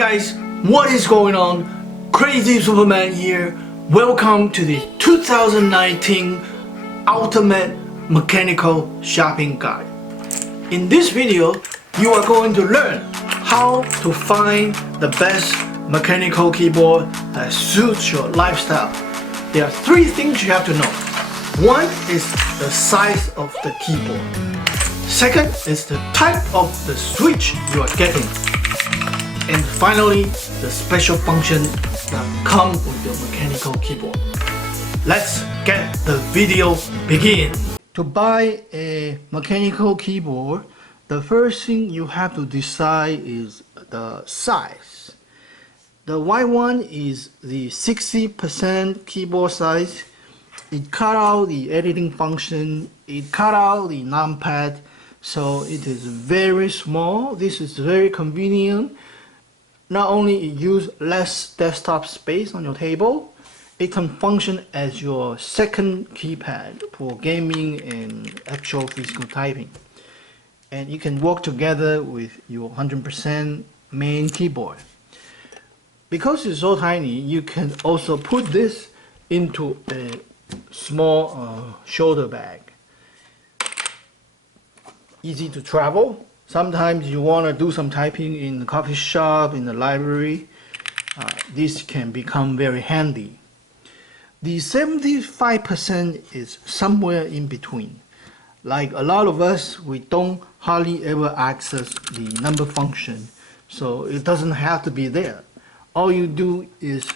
guys, what is going on? Crazy Superman here. Welcome to the 2019 Ultimate Mechanical Shopping Guide. In this video, you are going to learn how to find the best mechanical keyboard that suits your lifestyle. There are three things you have to know. One is the size of the keyboard. Second is the type of the switch you are getting. And finally, the special function that come with your mechanical keyboard. Let's get the video begin. To buy a mechanical keyboard, the first thing you have to decide is the size. The white one is the 60% keyboard size. It cut out the editing function, it cut out the numpad, so it is very small. This is very convenient. Not only it uses less desktop space on your table, it can function as your second keypad for gaming and actual physical typing. And you can work together with your 100% main keyboard. Because it's so tiny, you can also put this into a small shoulder bag. Easy to travel. Sometimes you want to do some typing in the coffee shop, in the library. This can become very handy. The 75% is somewhere in between. Like a lot of us, we don't hardly ever access the number function, so it doesn't have to be there. All you do is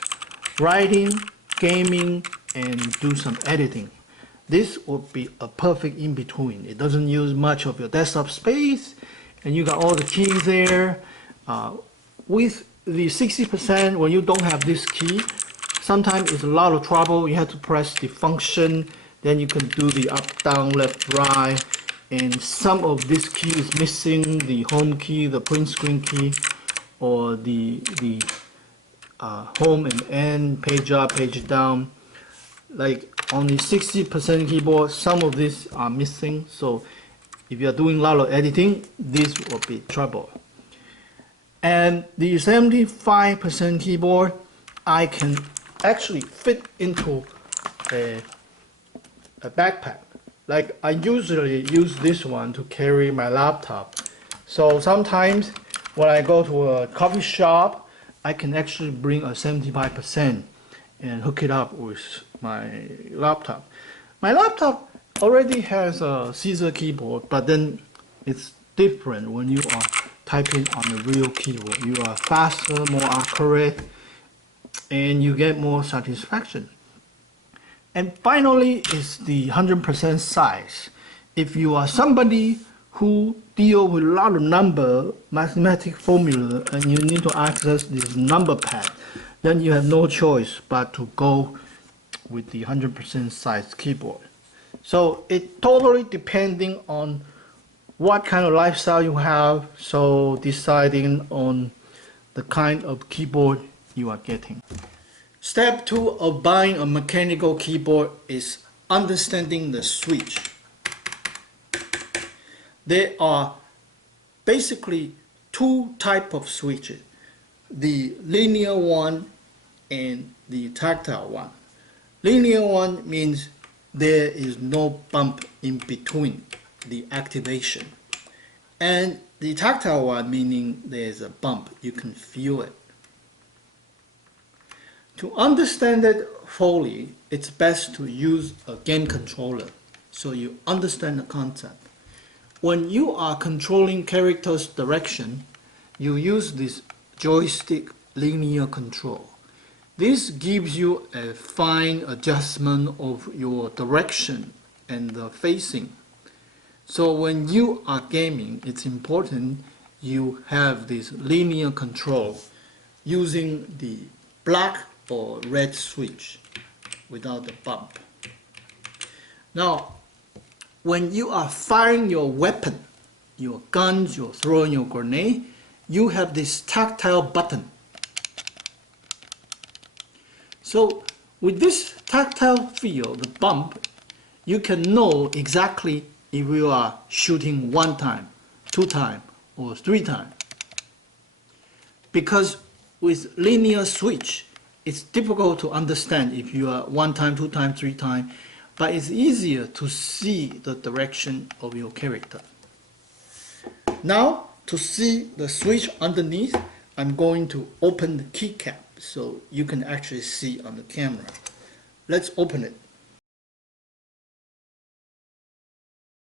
writing, gaming, and do some editing. This would be a perfect in-between. It doesn't use much of your desktop space, and you got all the keys there. With the 60%, when you don't have this key, sometimes it's a lot of trouble. You have to press the function, then you can do the up, down, left, right, and some of this key is missing, the home key, the print screen key, or the home and end, page up, page down. Like on the 60% keyboard, some of these are missing, so if you are doing a lot of editing, this will be trouble. And the 75% keyboard, I can actually fit into a backpack. Like I usually use this one to carry my laptop. So sometimes when I go to a coffee shop, I can actually bring a 75% and hook it up with my laptop. My laptop already has a scissor keyboard, but then it's different when you are typing on the real keyboard. You are faster, more accurate, and you get more satisfaction. And finally is the 100% size. If you are somebody who deal with a lot of mathematical formula, and you need to access this number pad, then you have no choice but to go with the 100% size keyboard. So it totally depending on what kind of lifestyle you have, so deciding on the kind of keyboard you are getting. Step 2 of buying a mechanical keyboard is understanding the switch. There are basically two types of switches, the linear one and the tactile one. Linear one means there is no bump in between the activation. And the tactile one meaning there's a bump, you can feel it. To understand it fully, it's best to use a game controller so you understand the concept. When you are controlling character's direction, you use this joystick linear control. This gives you a fine adjustment of your direction and the facing. So when you are gaming, it's important you have this linear control using the black or red switch without the bump. Now, when you are firing your weapon, your guns, you're throwing your grenade, you have this tactile button. So with this tactile feel, the bump, you can know exactly if you are shooting 1 time, 2 times, or 3 times. Because with linear switch, it's difficult to understand if you are 1 time, 2 time, 3 time, but it's easier to see the direction of your character. Now, to see the switch underneath, I'm going to open the keycap so you can actually see on the camera. Let's open it.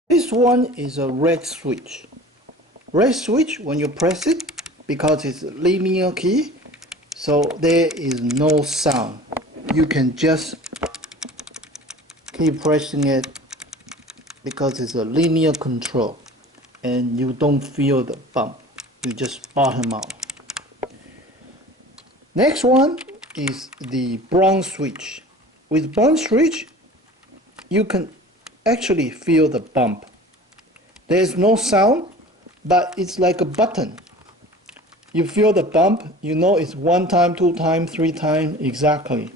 This one is a red switch. Red switch, when you press it, because it's a linear key, so there is no sound. You can just keep pressing it because it's a linear control and you don't feel the bump. You just bottom out. Next one is the brown switch. With brown switch, you can actually feel the bump. There is no sound, but it's like a button. You feel the bump, you know it's 1 time, 2 time, 3 time exactly.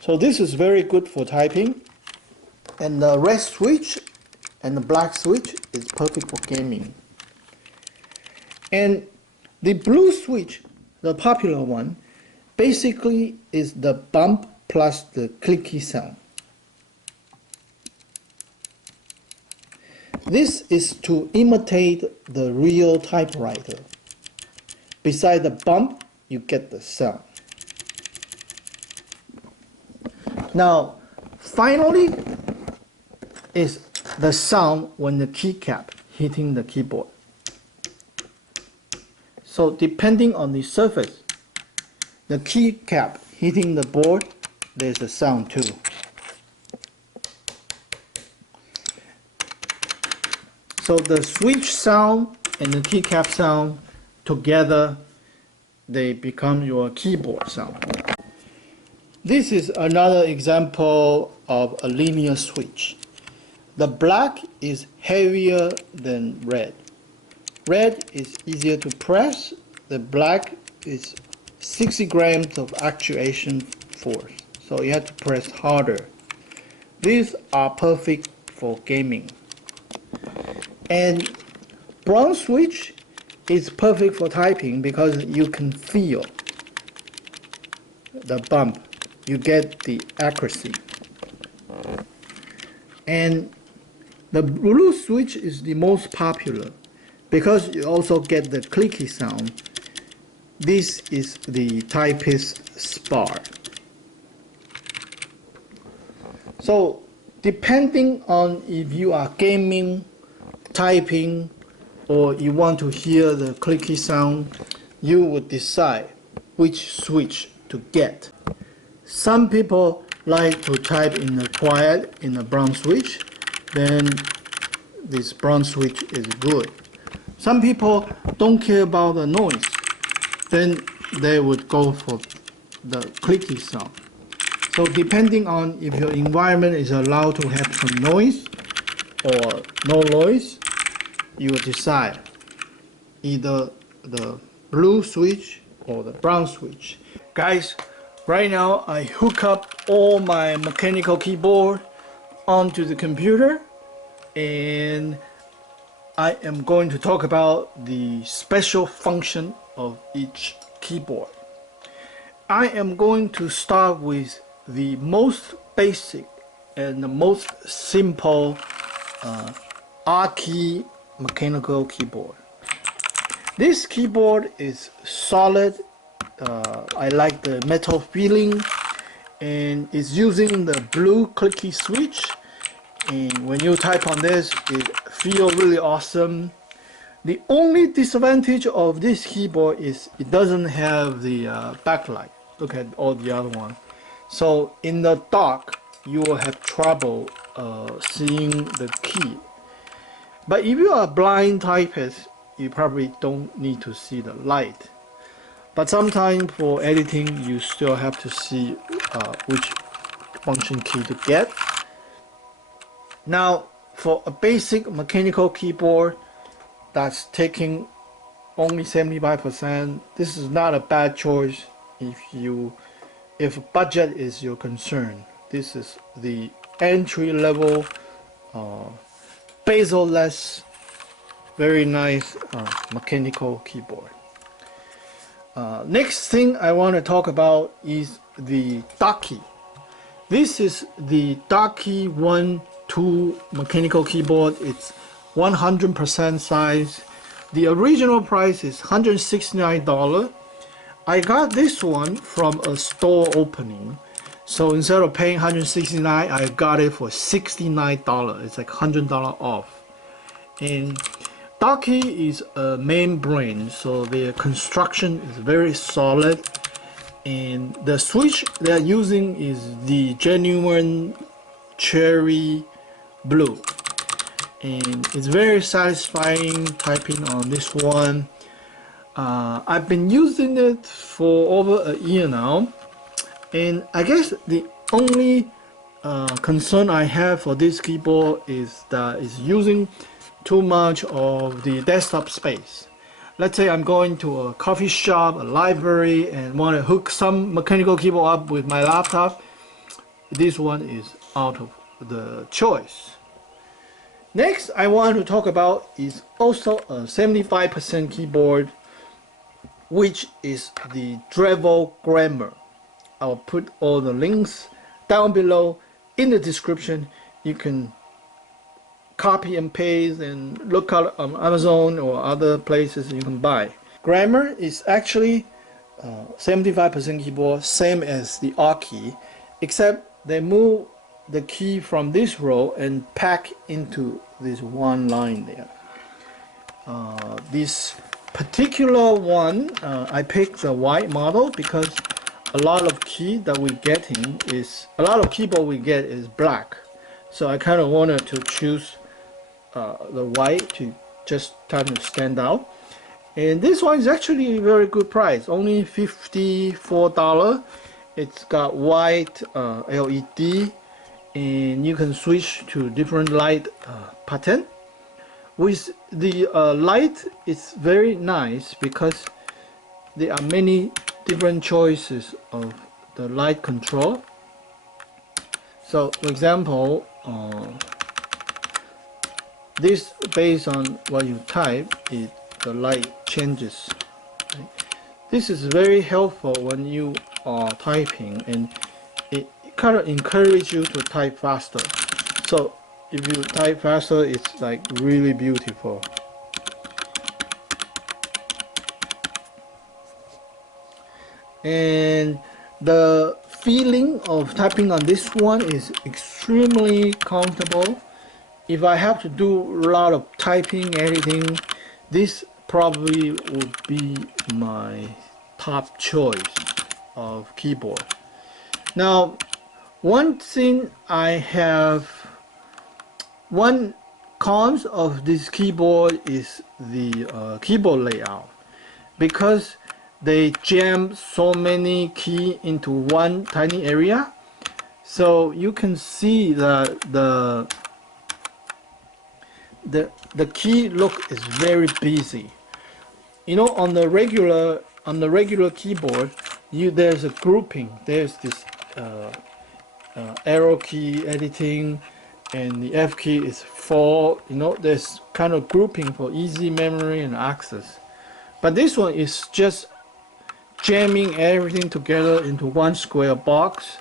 So this is very good for typing. And the red switch and the black switch is perfect for gaming. And the blue switch, the popular one, basically is the bump plus the clicky sound. This is to imitate the real typewriter. Beside the bump, you get the sound. Now, finally, is the sound when the keycap hitting the keyboard. So depending on the surface, the keycap hitting the board, there's a sound too. So the switch sound and the keycap sound together, they become your keyboard sound. This is another example of a linear switch. The black is heavier than red. Red is easier to press. The black is 60 grams of actuation force, so you have to press harder. These are perfect for gaming. And brown switch is perfect for typing because you can feel the bump. You get the accuracy. And the blue switch is the most popular because you also get the clicky sound. This is the typist spar. So depending on if you are gaming, typing, or you want to hear the clicky sound, you would decide which switch to get. Some people like to type in the quiet in the brown switch, then this brown switch is good. Some people don't care about the noise, then they would go for the clicky sound. So depending on if your environment is allowed to have some noise or no noise, you will decide either the blue switch or the brown switch. Guys, right now I hook up all my mechanical keyboard onto the computer, and I am going to talk about the special function of each keyboard. I am going to start with the most basic and the most simple R-key mechanical keyboard. This keyboard is solid. I like the metal feeling, and it's using the blue clicky switch, and when you type on this, it feels really awesome. The only disadvantage of this keyboard is it doesn't have the backlight. Look at all the other ones. So in the dark, you will have trouble seeing the key. But if you are a blind typist, you probably don't need to see the light. But sometimes for editing, you still have to see which function key to get. Now, for a basic mechanical keyboard that's taking only 75%, this is not a bad choice if budget is your concern. This is the entry-level, bezel-less, very nice mechanical keyboard. Next thing I want to talk about is the Ducky. This is the Ducky 1-2 mechanical keyboard. It's 100% size. The original price is $169. I got this one from a store opening. So instead of paying $169, I got it for $69. It's like $100 off. And Ducky is a main brand, so their construction is very solid. And the switch they're using is the genuine cherry blue. And it's very satisfying typing on this one. I've been using it for over a year now. And I guess the only concern I have for this keyboard is that it's using too much of the desktop space. Let's say I'm going to a coffee shop, a library, and want to hook some mechanical keyboard up with my laptop. This one is out of the choice. Next I want to talk about is also a 75% keyboard, which is the Dremel Grammar. I'll put all the links down below in the description. You can copy and paste and look out on Amazon or other places you can buy. Grammar is actually 75% keyboard, same as the Aki, except they move the key from this row and pack into this one line there. This particular one, I picked the white model because a lot of keyboard we get is black, so I kind of wanted to choose the white to just kind of stand out. And this one is actually a very good price, only $54. It's got white LED, and you can switch to different light pattern. With the light, it's very nice because there are many different choices of the light control. So for example, this based on what you type, the light changes. Right? This is very helpful when you are typing, and it kind of encourages you to type faster. So if you type faster, it's like really beautiful. And the feeling of typing on this one is extremely comfortable. If I have to do a lot of typing, editing, this probably would be my top choice of keyboard. Now, one cons of this keyboard is the keyboard layout, because they jam so many keys into one tiny area. So you can see that the key look is very busy. You know, on the regular keyboard, there's a grouping. There's this arrow key editing, and the F key is for, you know, there's kind of grouping for easy memory and access. But this one is just jamming everything together into one square box.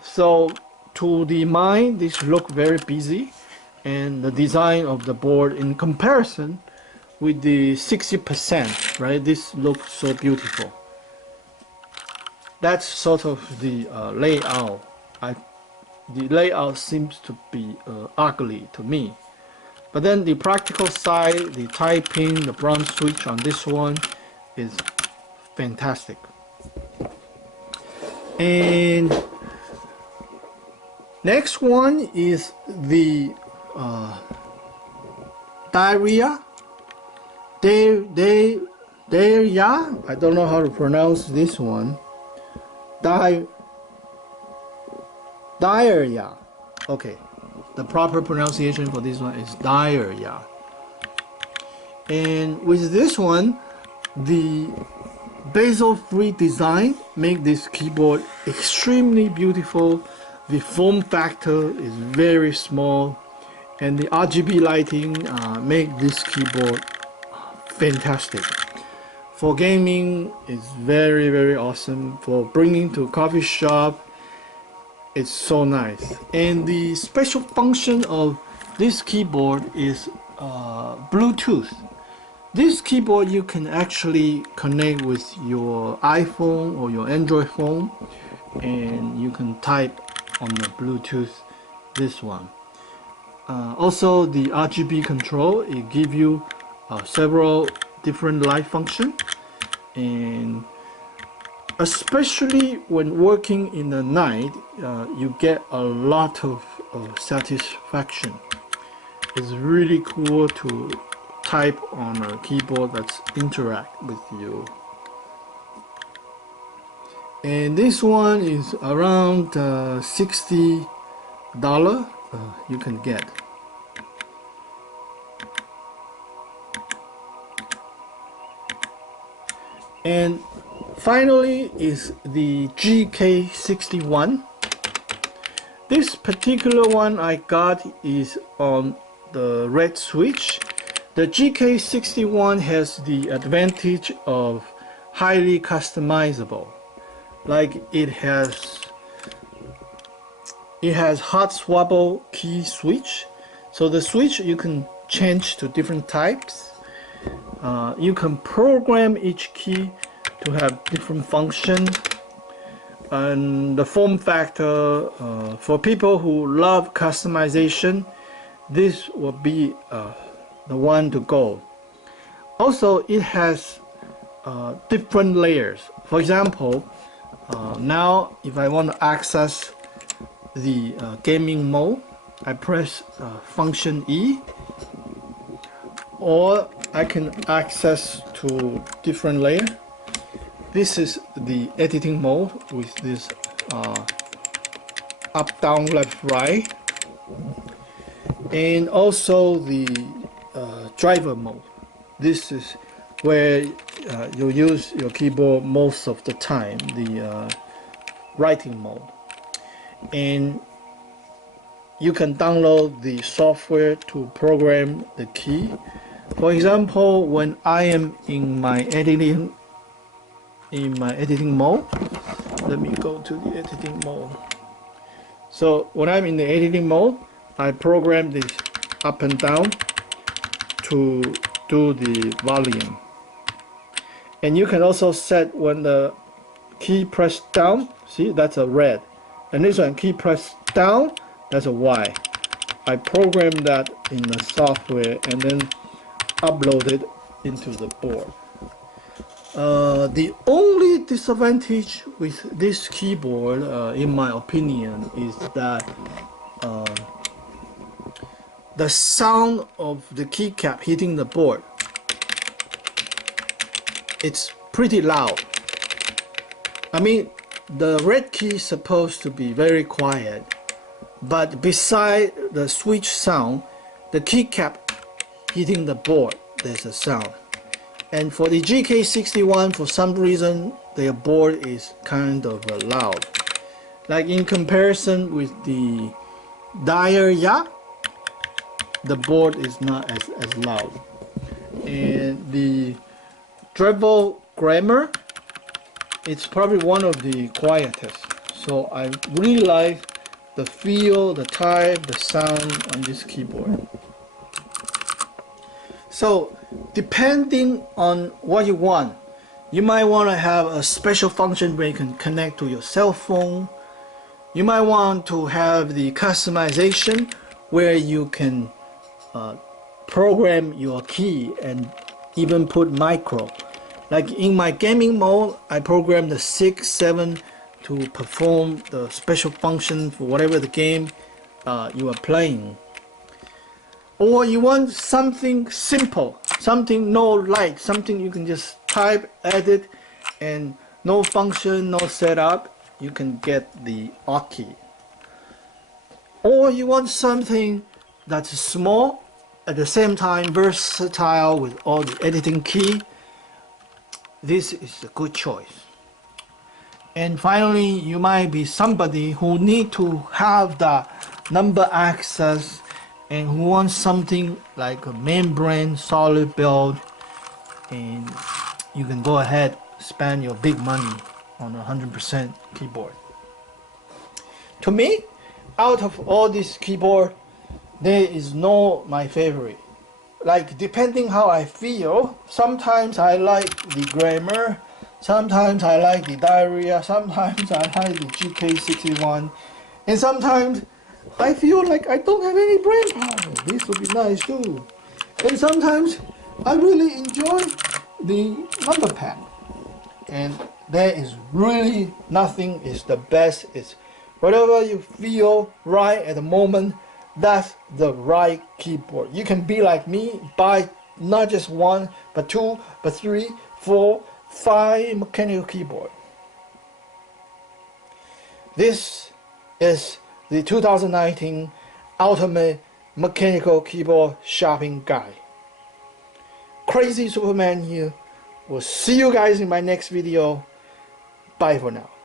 So to the mind, this look very busy, and the design of the board in comparison with the 60%, right? This looks so beautiful. That's sort of the layout. The layout seems to be ugly to me. But then the practical side, the typing, the brown switch on this one is fantastic. And next one is the diarrhea. I don't know how to pronounce this one. Diarrhea. Okay, the proper pronunciation for this one is diarrhea. And with this one, the bezel-free design make this keyboard extremely beautiful. The form factor is very small, and the RGB lighting make this keyboard fantastic. for gaming, it's very awesome. For bringing to a coffee shop, it's so nice. And the special function of this keyboard is Bluetooth. This keyboard you can actually connect with your iPhone or your Android phone, and you can type on the Bluetooth this one. Also the RGB control, it gives you several different light function, and especially when working in the night, you get a lot of satisfaction. It's really cool to type on a keyboard that's interact with you. And this one is around $60 you can get. And finally is the GK61. This particular one I got is on the red switch. The GK61 has the advantage of highly customizable. Like it has hot swappable key switch. So the switch you can change to different types. You can program each key to have different functions, and the form factor, for people who love customization, this will be the one to go. Also, it has different layers. For example, now if I want to access the gaming mode, I press function E, or I can access to different layer. This is the editing mode with this up, down, left, right, and also the driver mode. This is where you use your keyboard most of the time, the writing mode. And you can download the software to program the key. For example, when I am in my editing mode, let me go to the editing mode. So when I'm in the editing mode, I program this up and down to do the volume. And you can also set when the key pressed down, see, that's a red, and this one key pressed down, that's a Y. I program that in the software and then upload it into the board. The only disadvantage with this keyboard, in my opinion, is that the sound of the keycap hitting the board, it's pretty loud. I mean, the red key is supposed to be very quiet, but beside the switch sound, the keycap hitting the board, there's a sound. And for the GK61, for some reason, their board is kind of loud. Like in comparison with the Dyer Yak, the board is not as loud. And the Dribble Grammar, it's probably one of the quietest. So I really like the feel, the type, the sound on this keyboard. So depending on what you want, you might want to have a special function where you can connect to your cell phone. You might want to have the customization where you can program your key and even put micro. Like in my gaming mode, I programmed the 6, 7 to perform the special function for whatever the game you are playing. Or you want something simple, something no light, something you can just type, edit, and no function, no setup, you can get the Alt key. Or you want something that's small, at the same time versatile with all the editing key, this is a good choice. And finally, you might be somebody who need to have the number access and who wants something like a membrane solid build, and you can go ahead spend your big money on a 100% keyboard. To me, out of all this keyboard, there is no my favorite. Like depending how I feel, sometimes I like the grammar, sometimes I like the diarrhea, sometimes I like the GK61, and sometimes I feel like I don't have any brain power. This would be nice too. And sometimes I really enjoy the number pad. And there is really nothing is the best. It's whatever you feel right at the moment, that's the right keyboard. You can be like me, buy not just one, but two, but three, four, five mechanical keyboard. This is the 2019 Ultimate Mechanical Keyboard Shopping Guide. Crazy Superman here. We'll see you guys in my next video. Bye for now.